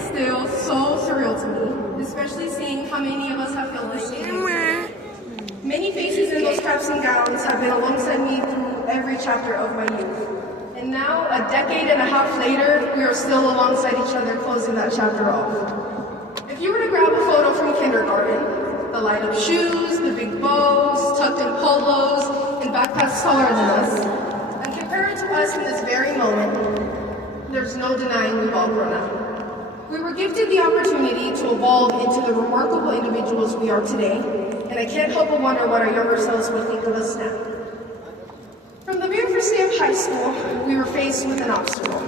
is still so surreal to me, especially seeing how many of us have felt this day. Many faces in those caps and gowns have been alongside me through every chapter of my youth. And now, a decade and a half later, we are still alongside each other closing that chapter off. If you were to grab a photo from kindergarten, the light-up shoes, the big bows, tucked-in polos, and backpacks taller than us, and compare it to us in this very moment, there's no denying we've all grown up. We were gifted the opportunity to evolve into the remarkable individuals we are today, and I can't help but wonder what our younger selves would think of us now. From the very first day of high school, we were faced with an obstacle.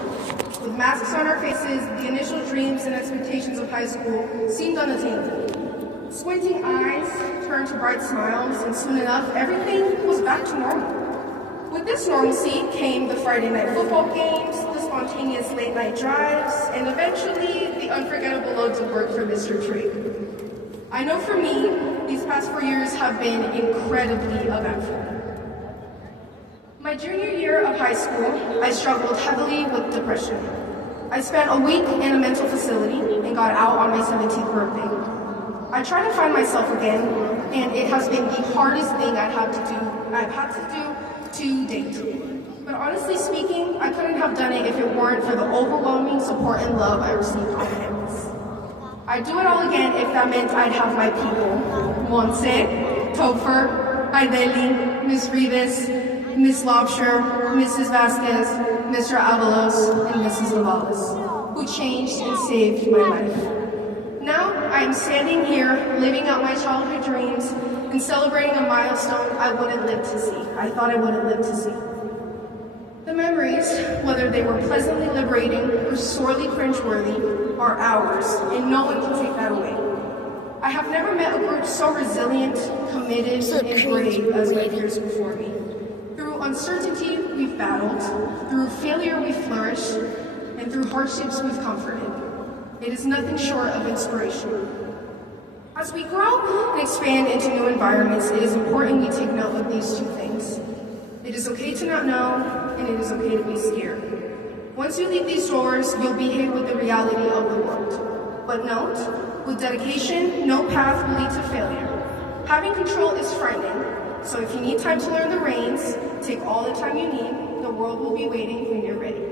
With masks on our faces, the initial dreams and expectations of high school seemed unattainable. Squinting eyes turned to bright smiles, and soon enough, everything was back to normal. With this normalcy came the Friday night football games, the spontaneous late night drives, and eventually the unforgettable loads of work for Mr. Tree. I know for me, these past 4 years have been incredibly eventful. My junior year of high school, I struggled heavily with depression. I spent a week in a mental facility and got out on my 17th birthday. I tried to find myself again, and it has been the hardest thing I've had to do to date. But honestly speaking, I couldn't have done it if it weren't for the overwhelming support and love I received on campus. I'd do it all again if that meant I'd have my people. Monse, Topher, Ideli, Miss Rivas, Miss Lobsher, Mrs. Vasquez, Mr. Avalos, and Mrs. Lavales, who changed and saved my life. Now, I'm standing here, living out my childhood dreams, and celebrating a milestone I wouldn't live to see. I thought I wouldn't live to see. The memories, whether they were pleasantly liberating or sorely cringeworthy, are ours, and no one can take that away. I have never met a group so resilient, committed, and brave as my peers before me. Through uncertainty, we've battled. Through failure, we've flourished. And through hardships, we've comforted. It is nothing short of inspiration. As we grow and expand into new environments, it is important we take note of these two things. It is okay to not know, and it is okay to be scared. Once you leave these doors, you'll be hit with the reality of the world. But note, with dedication, no path will lead to failure. Having control is frightening, so if you need time to learn the reins, take all the time you need. The world will be waiting when you're ready.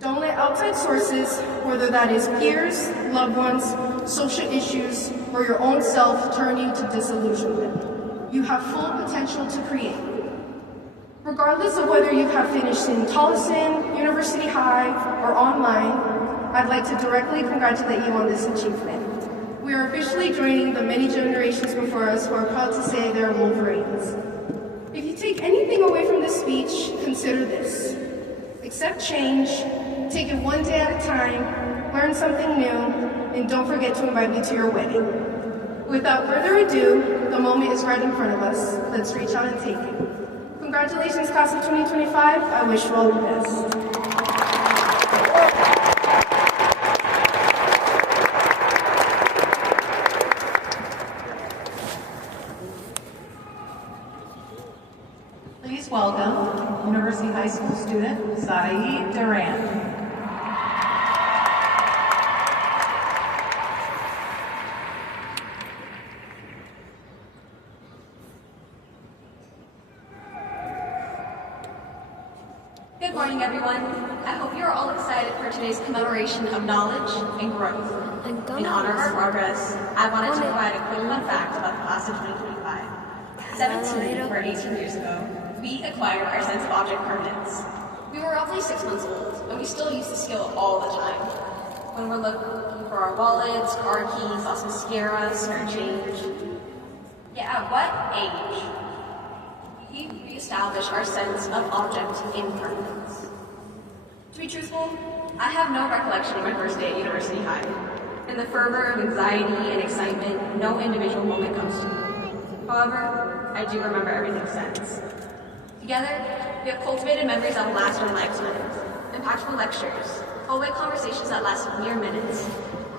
Don't let outside sources, whether that is peers, loved ones, social issues, or your own self, turn you to disillusionment. You have full potential to create. Regardless of whether you have finished in Tolleson, University High, or online, I'd like to directly congratulate you on this achievement. We are officially joining the many generations before us who are proud to say they're Wolverines. If you take anything away from this speech, consider this. Accept change, take it one day at a time, learn something new, and don't forget to invite me to your wedding. Without further ado, the moment is right in front of us. Let's reach out and take it. Congratulations, class of 2025. I wish you all the best. Please welcome University High School student Saeed Duran. Good morning, everyone. I hope you're all excited for today's commemoration of knowledge and growth. In honor of our progress, I wanted to provide a quick fun fact about the class of 2025. 17 or 18 years ago, we acquired our sense of object permanence. We were roughly 6 months old, and we still use the skill all the time. When we're looking for our wallets, car keys, lost mascara, spare change. Yet at what age? We reestablish our sense of object impermanence. To be truthful, I have no recollection of my first day at University High. In the fervor of anxiety and excitement, no individual moment comes to me. However, I do remember everything since. Together, we have cultivated memories that will last our lifetimes. Impactful lectures, hallway conversations that lasted mere minutes,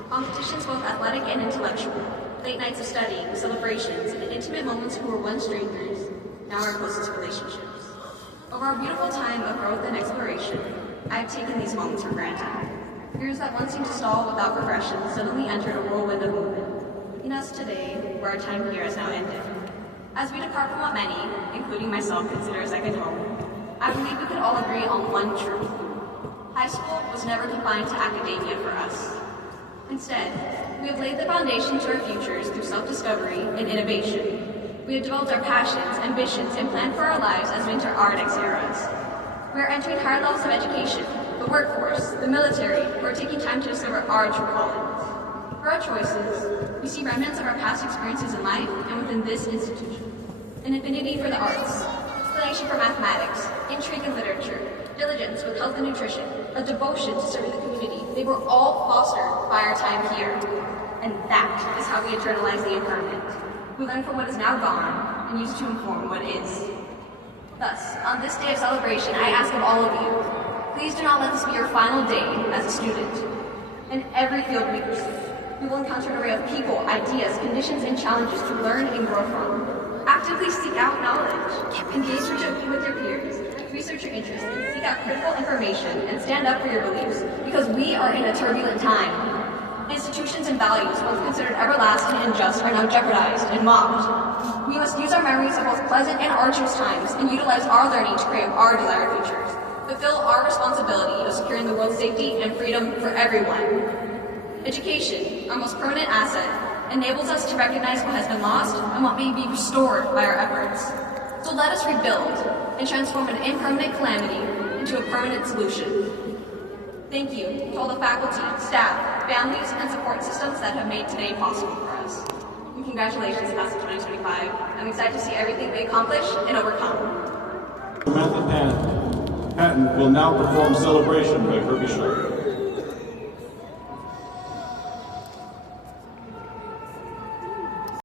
competitions both athletic and intellectual, late nights of studying, celebrations, and intimate moments who were once strangers, now our closest relationships. Over our beautiful time of growth and exploration, I have taken these moments for granted. Fears that once seemed to stall without progression suddenly entered a whirlwind of movement. In us today, where our time here has now ended. As we depart from what many, including myself, consider a second home, I believe we could all agree on one truth. High school was never confined to academia for us. Instead, we have laid the foundation to our futures through self-discovery and innovation. We have developed our passions, ambitions, and planned for our lives as we enter our next eras. We are entering higher levels of education, the workforce, the military. We're taking time to discover our true callings. For our choices, we see remnants of our past experiences in life and within this institution. An affinity for the arts, inclination for mathematics, intrigue in literature, diligence with health and nutrition, a devotion to serving the community. They were all fostered by our time here. And that is how we internalize the impermanent. We learn from what is now gone and use it to inform what is. Thus, on this day of celebration, I ask of all of you, please do not let this be your final day as a student. In every field we pursue, we will encounter an array of people, ideas, conditions, and challenges to learn and grow from. Actively seek out knowledge. Engage with your peers. Research your interests. Seek out critical information and stand up for your beliefs, because we are in a turbulent time. Institutions and values, once considered everlasting and just, are now jeopardized and mocked. We must use our memories of both pleasant and arduous times and utilize our learning to create our desired futures. Fulfill our responsibility of securing the world's safety and freedom for everyone. Education, our most permanent asset, enables us to recognize what has been lost and what may be restored by our efforts. So let us rebuild and transform an impermanent calamity into a permanent solution. Thank you to all the faculty, staff, families, and support systems that have made today possible for us. And congratulations, class of 2025. I'm excited to see everything we accomplish and overcome. Samantha Patton will now perform Celebration by Herbie Schultz.